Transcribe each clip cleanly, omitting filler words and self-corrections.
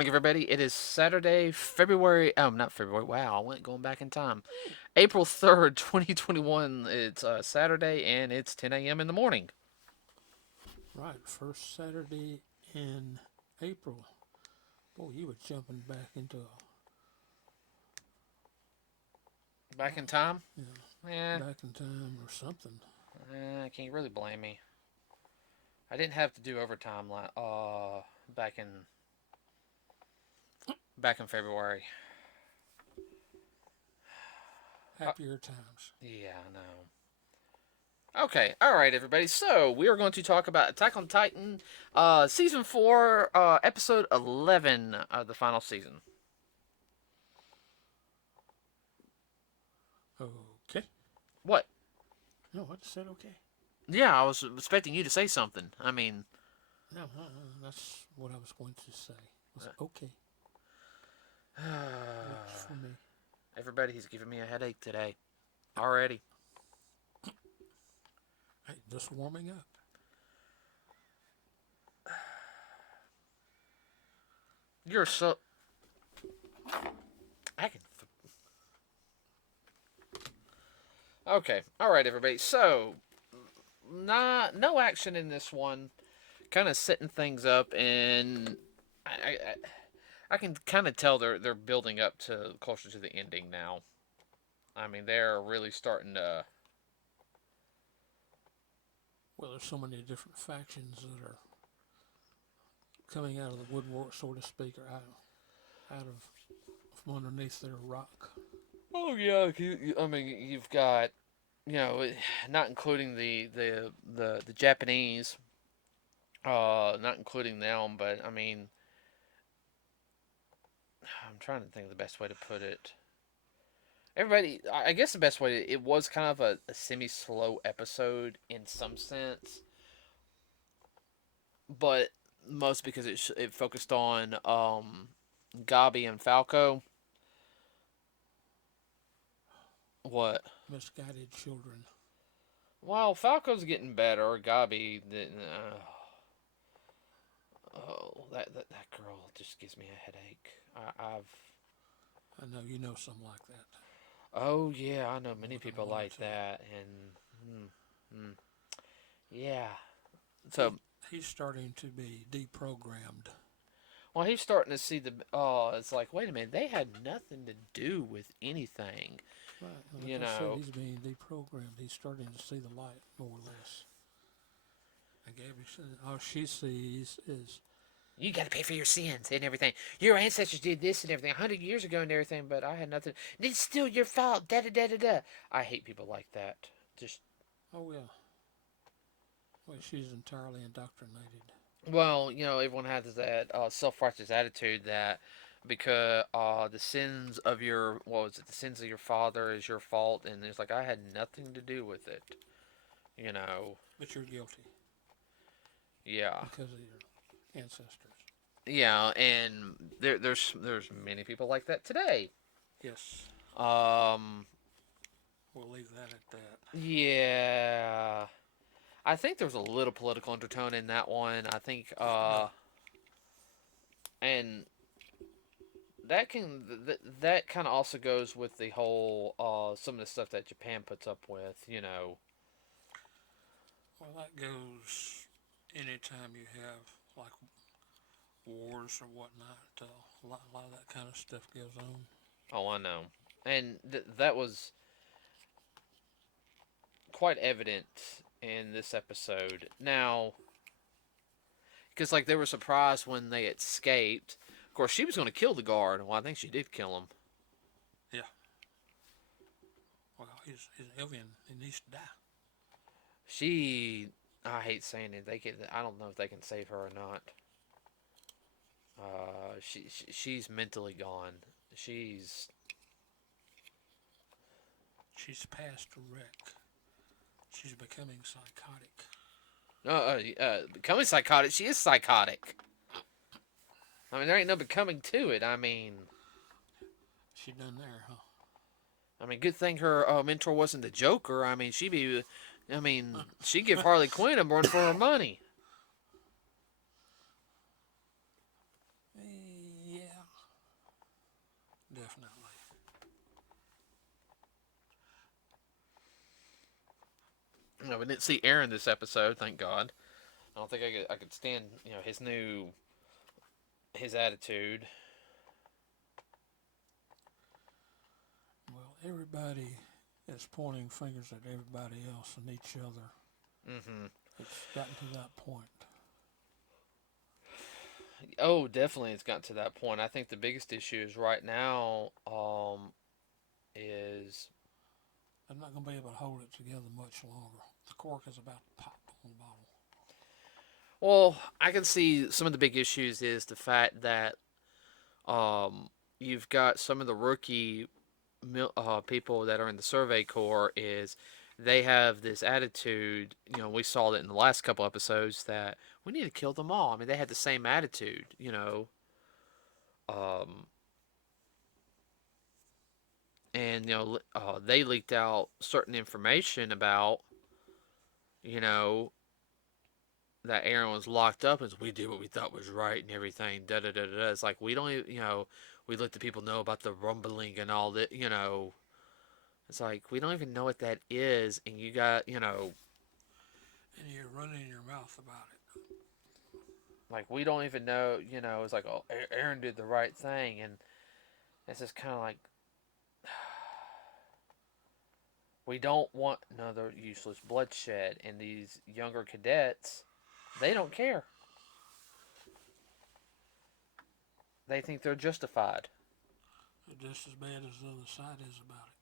morning, everybody. It is Saturday, February. Not February. Wow, I went going back in time. April 3rd, 2021. It's Saturday, and it's 10 a.m. in the morning. Right, first Saturday in April. Boy, you were jumping back into Back in time? you Eh, know, back in time or something. can't really blame me. I didn't have to do overtime back in February. Uh, Happier times. yeah, I know. Okay, all right, everybody. So we are going to talk about Attack on Titan, season 4, episode 11 of the final season. Okay. What? No, I just said okay. Yeah, I was expecting you to say something. I mean, No, that's what I was going to say. Was okay. Works for me. everybody, he's giving me a headache today. Already. Hey, just warming up. You're so. I can. Okay, all right, everybody. So, no action in this one. Kind of setting things up, and I can kind of tell they're building up to closer to the ending now. I mean, they're really starting to. Well, there's so many different factions that are coming out of the woodwork, so to speak, or out of from underneath their rock. Oh yeah, I mean, you've got, not including the Japanese, not including them, but I mean, I'm trying to think of the best way to put it. Everybody, I guess the best way, it was kind of a semi-slow episode in some sense, but most because it focused on Gabi and Falco. What? Misguided children. Well, Falco's getting better. Gabi, that girl just gives me a headache. I've. I know you know some like that. Oh yeah, I know many More than people one or like two. that, and yeah. He So, he's starting to be deprogrammed. well, he's starting to see the. It's like, wait a minute, they had nothing to do with anything, Right. Like you I said, know. he's being deprogrammed. He's starting to see the light more or less. And Gabby said all she sees is You got to pay for your sins and everything. Your ancestors did this and everything 100 years ago and everything, but I had nothing. It's still your fault. Da da da da da. I hate people like that. Just oh yeah. Well, she's entirely indoctrinated. Well, everyone has that self-righteous attitude that because the sins of your what was it, the sins of your father is your fault, and it's like I had nothing to do with it. You know, But you're guilty yeah, because of your ancestors. yeah, and there's many people like that today. Yes. Um, We'll leave that at that. yeah, I think there was a little political undertone in that one. I think, No. and that kind of also goes with the whole some of the stuff that Japan puts up with. Well, that goes anytime you have like wars or whatnot. A lot of that kind of stuff goes on. Oh, I know, and that was quite evident in this episode. Now, because like they were surprised when they escaped. Of course, she was going to kill the guard. Well, I think she did kill him. Yeah. Well, he's an alien. He needs to die. I hate saying it. I don't know if they can save her or not. She's mentally gone. She's She's past wreck. She's becoming psychotic. becoming psychotic. She is psychotic. I mean, there ain't no becoming to it. I mean, She done there, huh? good thing her mentor wasn't the Joker. I mean, she'd give Harley Quinn a run for her money. We didn't see Aaron this episode, thank God. I don't think I could stand his attitude. Well, everybody is pointing fingers at everybody else and each other. Mm-hmm. It's gotten to that point. Oh, definitely, it's gotten to that point. I think the biggest issue is right now is they're not going to be able to hold it together much longer. The cork is about to pop on the bottle. well, I can see some of the big issues is the fact that you've got some of the rookie people that are in the Survey Corps is they have this attitude. We saw that in the last couple episodes that we need to kill them all. I mean, they had the same attitude. Um, and they leaked out certain information about that Aaron was locked up and we did what we thought was right and everything. Da da da da. It's like we don't even, we let the people know about the rumbling and all that. It's like we don't even know what that is, and you got And you're running your mouth about it. like we don't even know. It's like, oh, Aaron did the right thing, and it's just kind of like we don't want another useless bloodshed, and these younger cadets, they don't care. They think they're justified. They're just as bad as the other side is about it.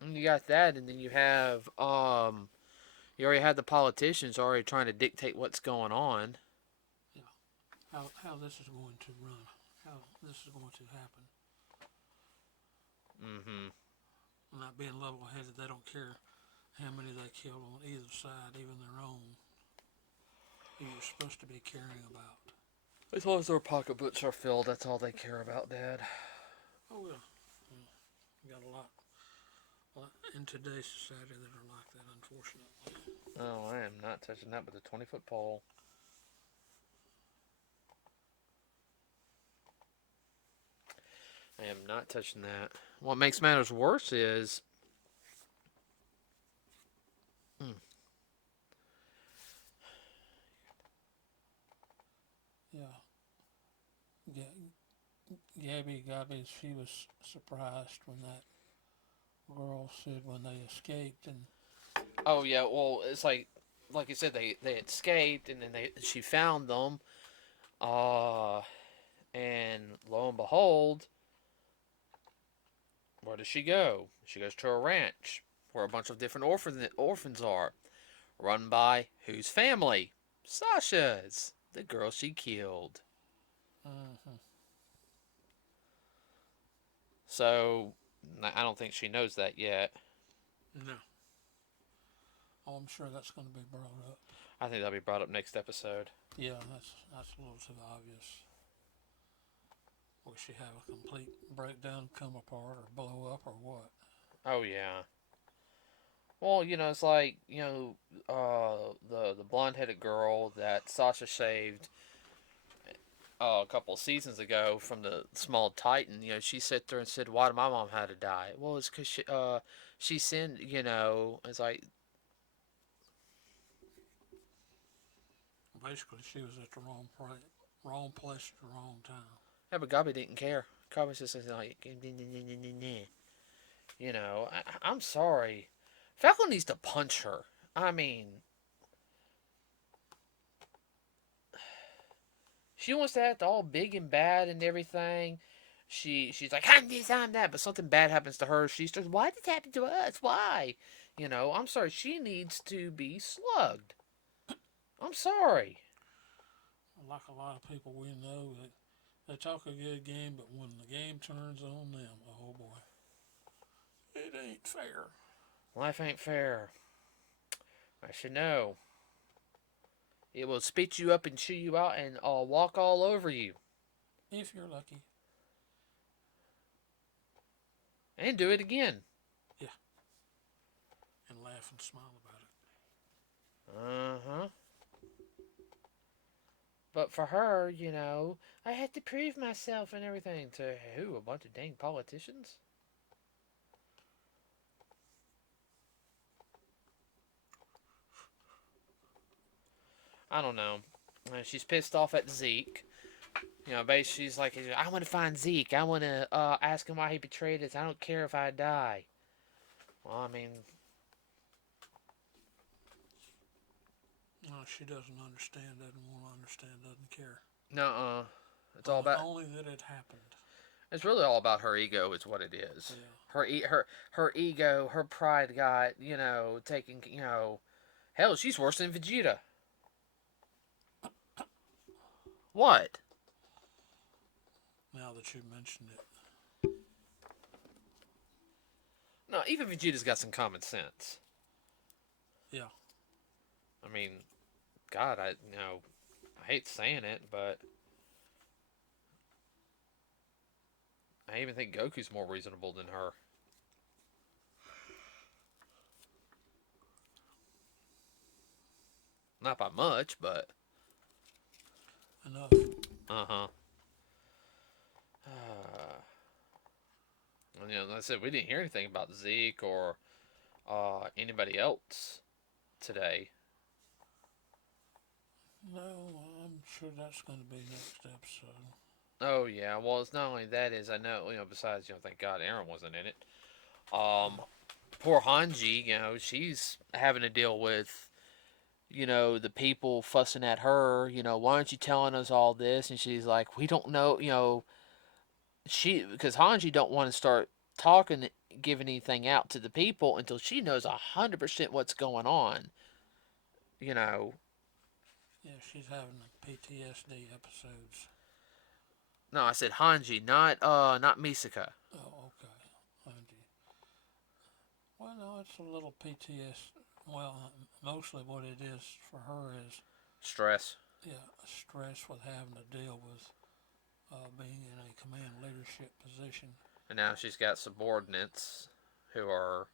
And you got that, and then you have you already had the politicians already trying to dictate what's going on. Yeah. How this is going to run. How this is going to happen. Mm-hmm. Not being level-headed, they don't care how many they kill on either side, even their own, who you're supposed to be caring about. As long as their pocketbooks are filled, that's all they care about, Dad. Oh, yeah. We got a lot in today's society that are like that, unfortunately. Oh, I am not touching that with a 20-foot pole. I am not touching that. What makes matters worse is Yeah. Gabi, she was surprised when that girl said when they escaped, and oh yeah, well it's like you said, they escaped, and then she found them, and lo and behold, where does she go? She goes to a ranch where a bunch of different orphans are, run by whose family? Sasha's, the girl she killed. mm-hmm. So I don't think she knows that yet. No. Oh, I'm sure that's going to be brought up. I think that'll be brought up next episode. Yeah, that's a little too obvious. Will she have a complete breakdown, come apart, or blow up, or what? Oh yeah. Well, it's like the blonde-headed girl that Sasha saved a couple of seasons ago from the small Titan. She sat there and said, "Why did my mom have to die?" Well, it's because she sinned. It's like basically she was at the wrong place at the wrong time. yeah, but Gabi didn't care. Gabi was just like, I'm sorry. Falco needs to punch her. I mean, she wants to act all big and bad and everything. She's like, I'm this, I'm that, but something bad happens to her. She starts, why did this happen to us? Why? I'm sorry. She needs to be slugged. I'm sorry. Like a lot of people we know, they talk a good game, but when the game turns on them, oh boy, it ain't fair. Life ain't fair. I should know. It will spit you up and chew you out and walk all over you. If you're lucky. And do it again. Yeah. And laugh and smile about it. Uh-huh. But for her, I had to prove myself and everything. To who? A bunch of dang politicians? I don't know. She's pissed off at Zeke. You know, basically she's like, I want to find Zeke. I want to ask him why he betrayed us. I don't care if I die. Well, I mean, No, she doesn't understand, doesn't want to understand, doesn't care. nuh-uh. It's all about. Only that it happened. It's really all about her ego, is what it is. Yeah. Her ego, her pride got taken. Hell, she's worse than Vegeta. What? Now that you mentioned it. No, even Vegeta's got some common sense. Yeah. I mean, God, I hate saying it, but I even think Goku's more reasonable than her. Not by much, but enough. uh-huh. Like I said, we didn't hear anything about Zeke or anybody else today. No, I'm sure that's going to be next episode. Oh yeah, well it's not only that is I know besides thank God Aaron wasn't in it. Poor Hanji, she's having to deal with the people fussing at her. Why aren't you telling us all this? And she's like, we don't know. Because Hanji don't want to start talking, giving anything out to the people until she knows 100% what's going on. Yeah, she's having the PTSD episodes. No, I said Hanji, not Misoka. Oh, okay. Hanji. Well, no, it's a little PTSD. Well, mostly what it is for her is Stress. Yeah, stress with having to deal with being in a command leadership position. And now she's got subordinates who are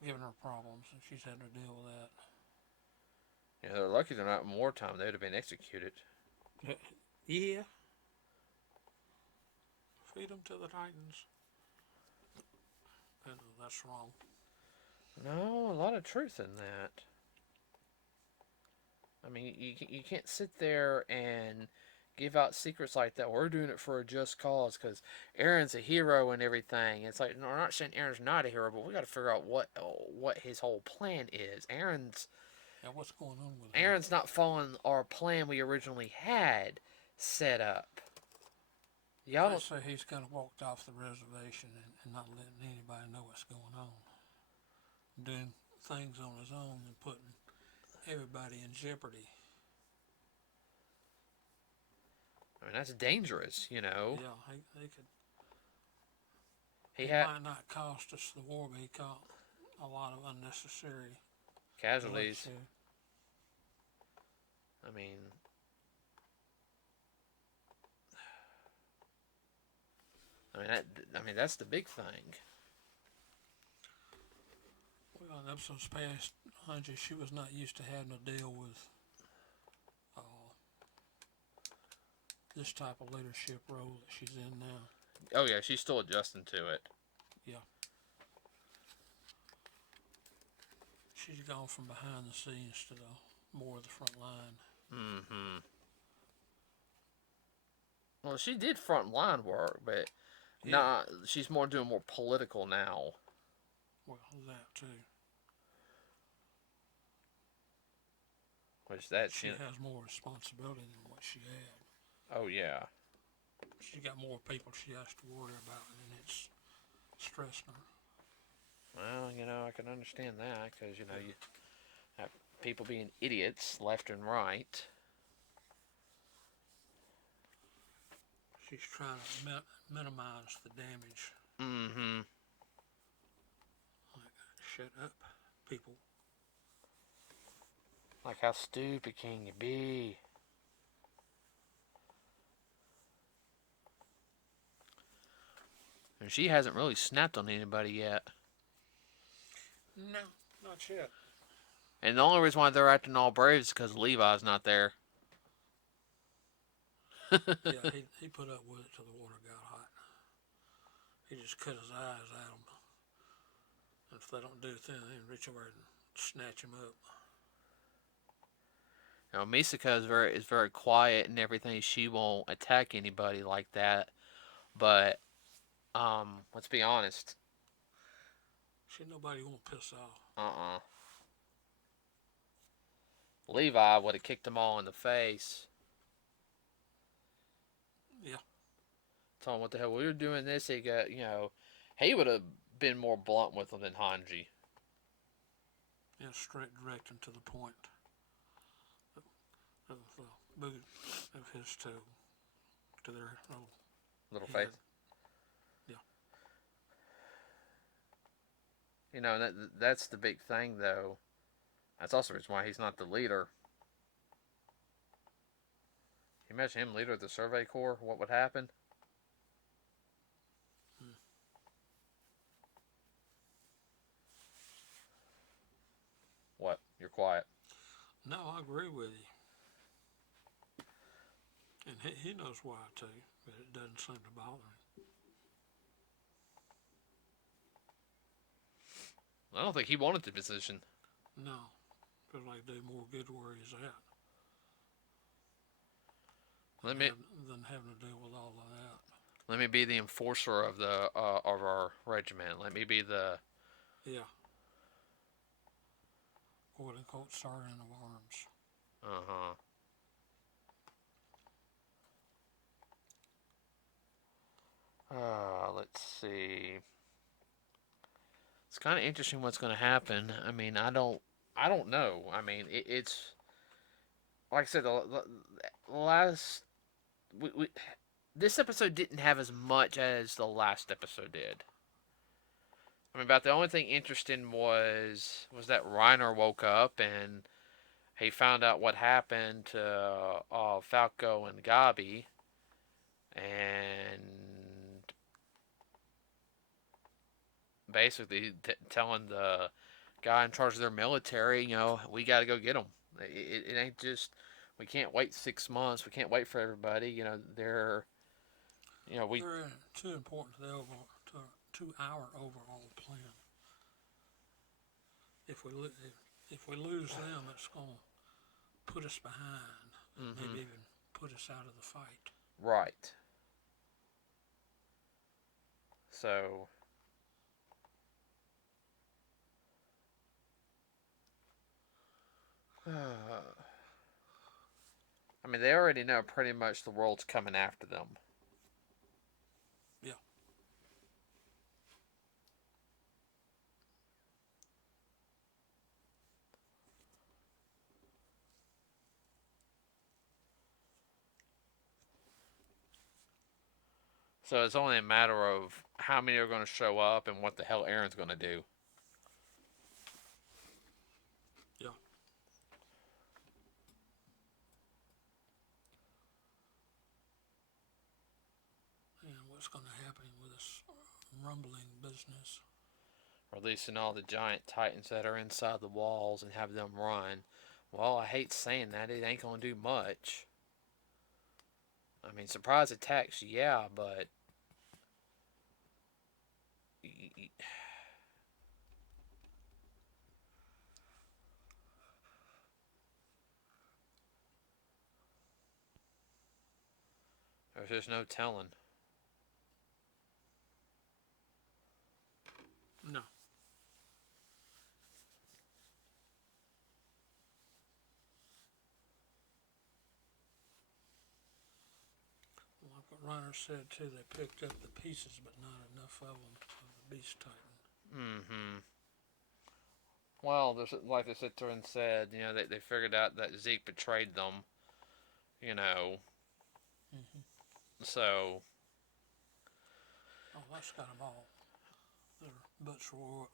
giving her problems, and she's had to deal with that. Yeah, they're lucky they're not in wartime. They would have been executed. Yeah. Feed them to the Titans. That's wrong. No, a lot of truth in that. I mean, you can't sit there and give out secrets like that. We're doing it for a just cause because Aaron's a hero and everything. It's like, no, we're not saying Aaron's not a hero, but we got to figure out what his whole plan is. What's going on with Aaron's not following our plan we originally had set up. Y'all don't say he's kind of walked off the reservation and not letting anybody know what's going on. Doing things on his own and putting everybody in jeopardy. I mean, that's dangerous, Yeah, he could. He might not cost us the war, but he caught a lot of unnecessary casualties. I mean, that's the big thing. Well, in episodes past, Hanji, she was not used to having to deal with this type of leadership role that she's in now. Oh yeah, she's still adjusting to it. Yeah. She's gone from behind the scenes to more of the front line. Mm-hmm. Well, she did front line work, but she's doing more political now. Well, that too. She has more responsibility than what she had. Oh yeah. She got more people she has to worry about, and it's stressing her. Well, I can understand that because you have people being idiots left and right. She's trying to minimize the damage. Mm-hmm. Like, shut up, people. Like, how stupid can you be? And she hasn't really snapped on anybody yet. No, not yet. And the only reason why they're acting all brave is because Levi's not there. Yeah, he put up with it till the water got hot. He just cut his eyes at them. And if they don't do anything, they reach over and snatch him up. Misoka is very quiet and everything. She won't attack anybody like that. But let's be honest. She nobody won't piss off. Levi would have kicked them all in the face. Yeah. Told him what the hell we were doing this. He got he would have been more blunt with them than Hanji. Yeah, straight, direct, and to the point. Of the boot of his toe to their little face. Yeah. That's the big thing, though. That's also the reason why he's not the leader. Can you imagine him leader of the Survey Corps? What would happen? What? You're quiet. No, I agree with you. And he knows why, too, but it doesn't seem to bother him. I don't think he wanted the position. No. Feels like do more good where he's at. Than having to deal with all of that. Let me be the enforcer of our regiment. Let me be the... Yeah. Quote unquote sergeant of arms. Let's see. It's kind of interesting what's going to happen. I mean, I don't know. I mean, it's like I said, the last this episode didn't have as much as the last episode did. I mean, about the only thing interesting was that Reiner woke up and he found out what happened to Falco and Gabi, and basically telling the guy in charge of their military, we got to go get them. It ain't just, we can't wait 6 months. We can't wait for everybody. They're too important to our overall plan. If we lose them, it's going to put us behind, maybe even put us out of the fight. Right. So, I mean, they already know pretty much the world's coming after them. Yeah. So it's only a matter of how many are going to show up and what the hell Aaron's going to do. Yeah. And what's going to happen with this rumbling business? Releasing all the giant titans that are inside the walls and have them run. Well, I hate saying that. It ain't going to do much. I mean, surprise attacks, yeah, but... There's just no telling. No. Like what Reiner said too, they picked up the pieces, but not enough of them of the Beast Titan. Well, like they sit there and said, they figured out that Zeke betrayed them. So. Oh, that's got them all. Their butts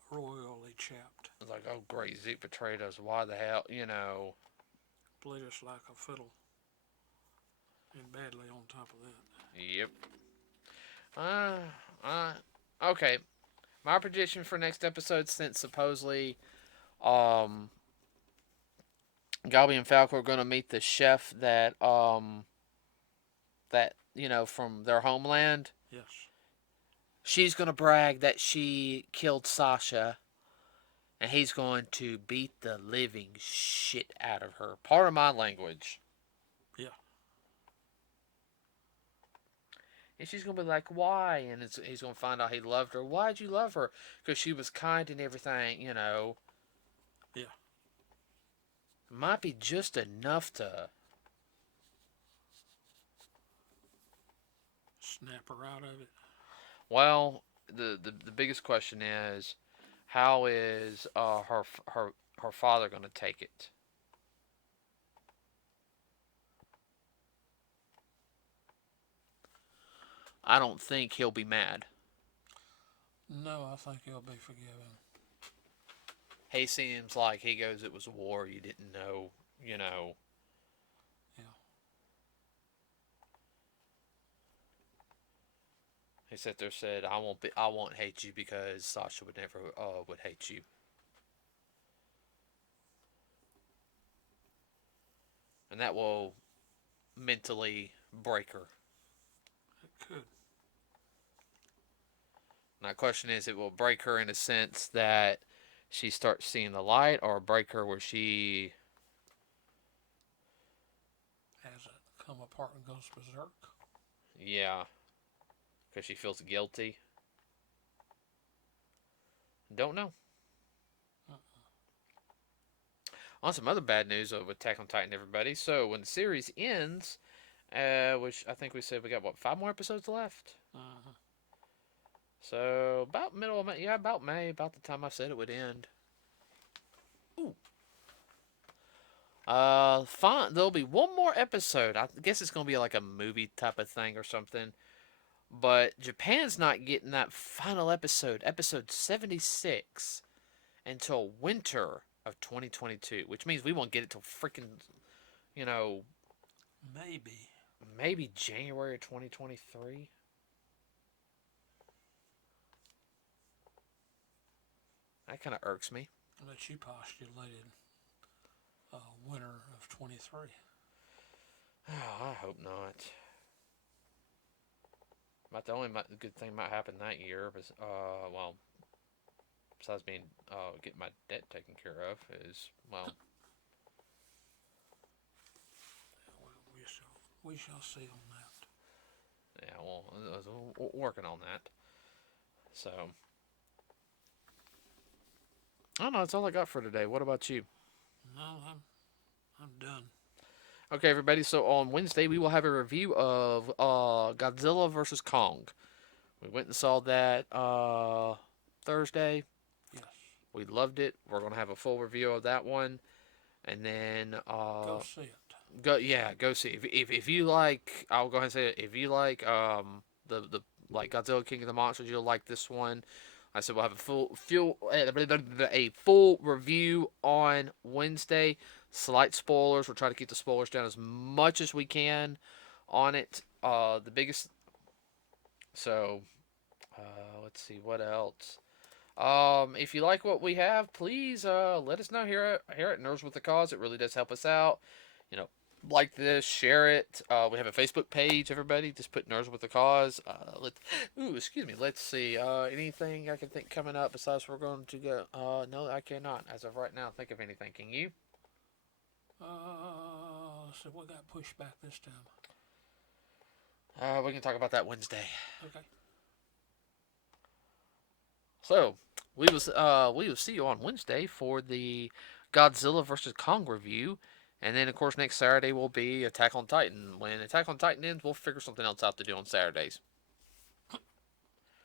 royally chapped. It's like, oh great, Zeke betrayed us. Why the hell, Played us like a fiddle. And badly on top of that. Yep. Okay. My prediction for next episode, since supposedly Gabi and Falco are going to meet the chef that from their homeland. Yes. She's going to brag that she killed Sasha. and he's going to beat the living shit out of her. Part of my language. Yeah. And she's going to be like, why? And he's going to find out he loved her. Why'd you love her? Because she was kind and everything, you know. Yeah. Might be just enough to snap her out of it. Well, the biggest question is, how is her father going to take it? I don't think he'll be mad. No, I think he'll be forgiven. He seems like he goes, it was a war, you didn't know, you know. Yeah. He sat there and said, I won't hate you because Sasha would never would hate you. And that will mentally break her. It could. Now, the question is, it will break her in a sense that she starts seeing the light, or break her where she has it come apart and goes berserk. Yeah, because she feels guilty. Don't know. On some other bad news with Attack on Titan, everybody. So when the series ends, which I think we said we got, what, 5 more episodes left? Uh-huh. So about middle of May, yeah, about May, about the time I said it would end. Ooh. Fine. There'll be one more episode. I guess it's gonna be like a movie type of thing or something. But Japan's not getting that final episode, episode 76, until winter of 2022, which means we won't get it till freaking, you know, maybe January of 2023. That kind of irks me. But you postulated winter of 23. Oh, I hope not. But the only good thing might happen that year is, well, besides being getting my debt taken care of, is, well, we shall see on that. Yeah, well, we're working on that. So, I don't know. That's all I got for today. What about you? No, I'm done. Okay, everybody. So on Wednesday we will have a review of Godzilla vs. Kong. We went and saw that Thursday. Yes. We loved it. We're gonna have a full review of that one, and then go see it. Go see it. If you like, I'll go ahead and say it. If you like the like Godzilla King of the Monsters, you'll like this one. I said we'll have a full review on Wednesday. Slight spoilers. We'll try to keep the spoilers down as much as we can on it. The biggest. So, let's see what else. If you like what we have, please let us know here at NerdsWithACause. It really does help us out. You know, like this, share it. We have a Facebook page. Everybody, just put NerdsWithACause. Excuse me. Let's see. Anything I can think coming up besides we're going to go? No, I cannot. As of right now, think of anything. Can you? So what got pushed back this time? We can talk about that Wednesday. Okay. So we will see you on Wednesday for the Godzilla vs. Kong review. And then, of course, next Saturday will be Attack on Titan. When Attack on Titan ends, we'll figure something else out to do on Saturdays.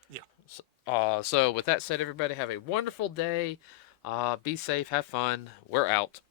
Yeah. So with that said, everybody, have a wonderful day. Be safe. Have fun. We're out.